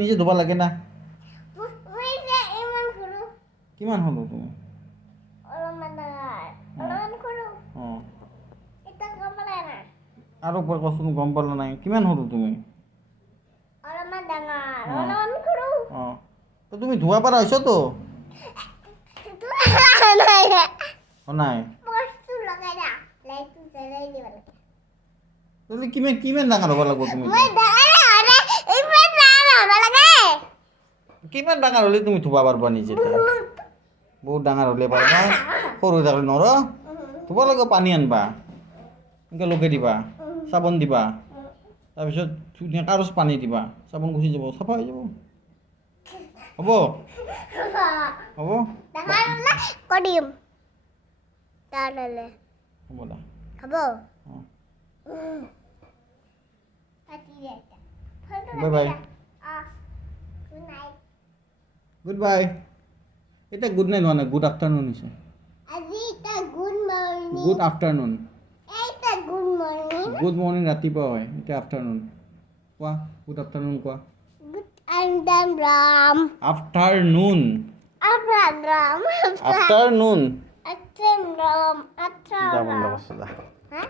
নিজে ধুবা লাগে না মই যে ইমান ঘুৰো কিমান হলো তুমি অলপমান ডাঙৰ অলপমান ঘুৰো অঁ এটা কমলা না আৰু একবাৰ কচোন গম পালা নাই কিমান হলো তুমি অলপমান ডাঙৰ অঁ অলপমান ঘুৰো অঁ তো তুমি ধোৱা পাৰা হৈছ তো নাই বস্তু লগাই না লাইটটো জ্বলাই দিব লাগে তুমি কিমান কিমান ডাঙৰ হ'ব লাগিব তুমি মই ডাঙৰ হ'লে ইমান ডাঙৰ হ'ব লাগে কিমান ডাঙৰ হ'লে তুমি ধুবা পাৰবা নিজে বহুত ডাঙৰ হ'লে পাৰবা সৰু থাকলে নৰ ধুব লাগিব পানী আনবা এনেকৈ লগাই দিবা চাবোন দিবা তাৰপিছত ধুনীয়া কাগজ পানী দিবা চাবোন গুচি যাব চাফা হৈ যাব হ'ব হ'ব ডাঙৰ হ'লে কৰিম ডাঙৰ হ'লে হ'ব দা হ'ব অঁ পাতি দে bye bye good night goodbye এতিয়া গুড নাইট হোৱা নাই গুড আফটাৰনুন হৈছে আজি এটা গুড মৰ্নিং গুড আফটাৰনুন এইটা গুড মৰ্নিং গুড মৰ্ণিং ৰাতিপুৱা হয় এতিয়া আফটাৰনুন কোৱা গুড আফটাৰনুন কোৱা good afternoon Ram afternoon afternoon afternoon afternoon যা বন্ধ কৰিছে যা হা